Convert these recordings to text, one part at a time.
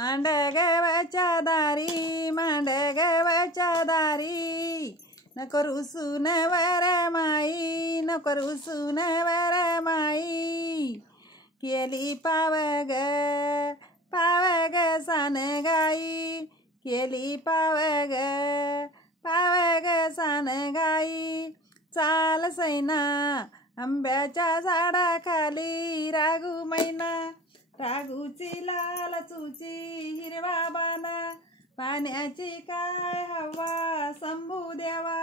मांडगवच्या दारी मांडगवच्या दारी नको रुसून वरमाई नको रुसून वरमाई केली पावग सानगाई केली पावग सानगाई चाल सैना आंब्याच्या झाडाखाली रागू मैना रागूची लाल चुची हिरवा बाना पाण्याची काय हवा शंभू देवा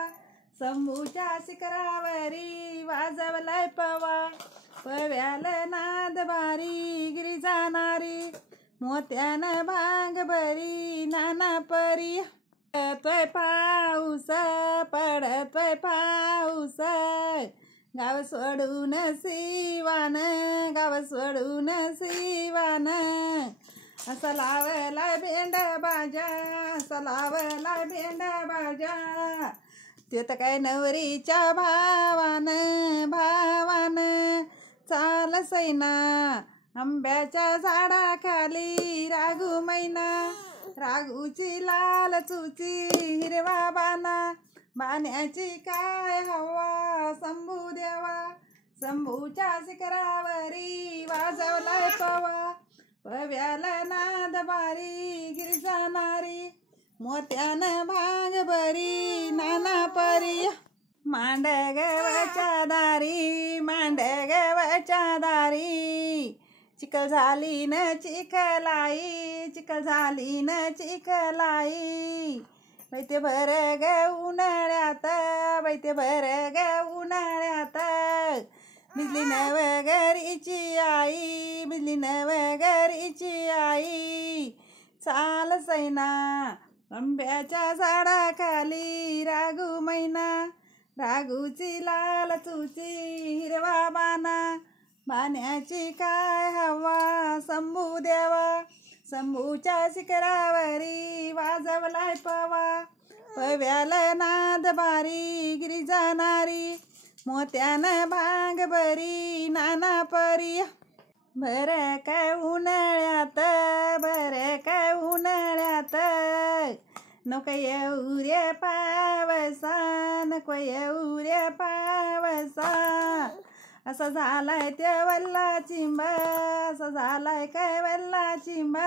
शंभूच्या शिखरावरी वाजवलाय पवा पव्याल नाद बारी गिरी जाणारी मोत्यानं भांग बरी नाना परी पडतोय पाऊस पडतोय पाऊस गाव सोडून सिवान गाव सोडून सिवान असा लावला भेंड बाजा असा लावला भेंड बाजा ते तर काय नवरीच्या भावान चाल सैना आंब्याच्या झाडाखाली रागू मैना रागूची लाल चुची हिरवा बाना बाण्याची काय हवा शंभू देवा शंभूच्या शिखरावरी वाजवलाय पवा पव्याल नाद बारी गिरी जाणारी मोत्यानं भांग बरी नाना परी मांडगवच्या दारी मांडगवच्या दारी चिखल झाली न चिखलाई चिखल झाली न चिखलाई बैते भर ग उन्हाळ्यात बैते भर ग उन्हाळ्यात बिजली नवघरीची आई बिजली नवघरीची आई चाल सैना आंब्याच्या झाडाखाली रागू मैना रागूची लाल चुची हिरवा बाना बाण्याची काय हवा शंभू देवा शंभूच्या शिखरावरी वाजवलाय पवा पव्याल नाद बारी गिरी जाणारी मोत्यानं भांग बरी नाना परी भर काय उन्हाळ्यात भर काय उन्हाळ्यात नको येऊ रे पावसा नको येऊ रे पावसा असा झालाय ते वल्ला चिंब असा झालाय काय वल्ला चिंब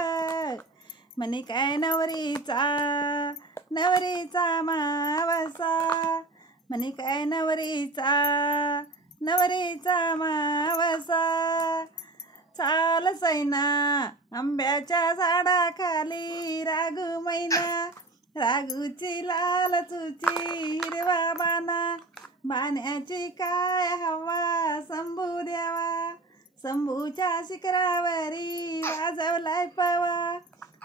म्हणे काय नवरीचा मावसा म्हणे काय नवरीचा मावसा चाल सैना आंब्याच्या झाडाखाली रागू मैना रागूची लाल चुची हिरवा बाना बाण्याची काय हवा शंभू देवा शंभूच्या शिखरावरी वाजवलाय पवा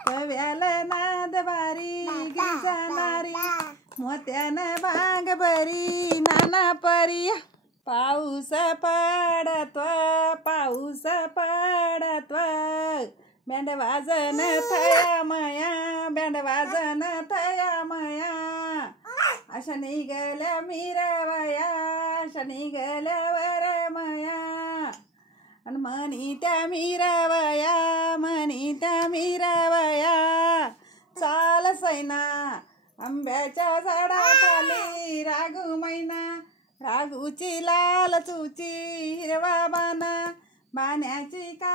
पव्याल नाद बारी गिरी जाणारी मोत्यानं भांग बरी नाना परी पाऊस पडतोय बँड वाजन थया मया बँड वाजन थया मया अशा निघाल्या मिरवया अशा निघाल्या वरमया आणि म्हणी त्या मिरवया चाल सैना आंब्याच्या झाडाखाली रागू मैना रागूची लाल चुची हिरवा बाना बाण्याची का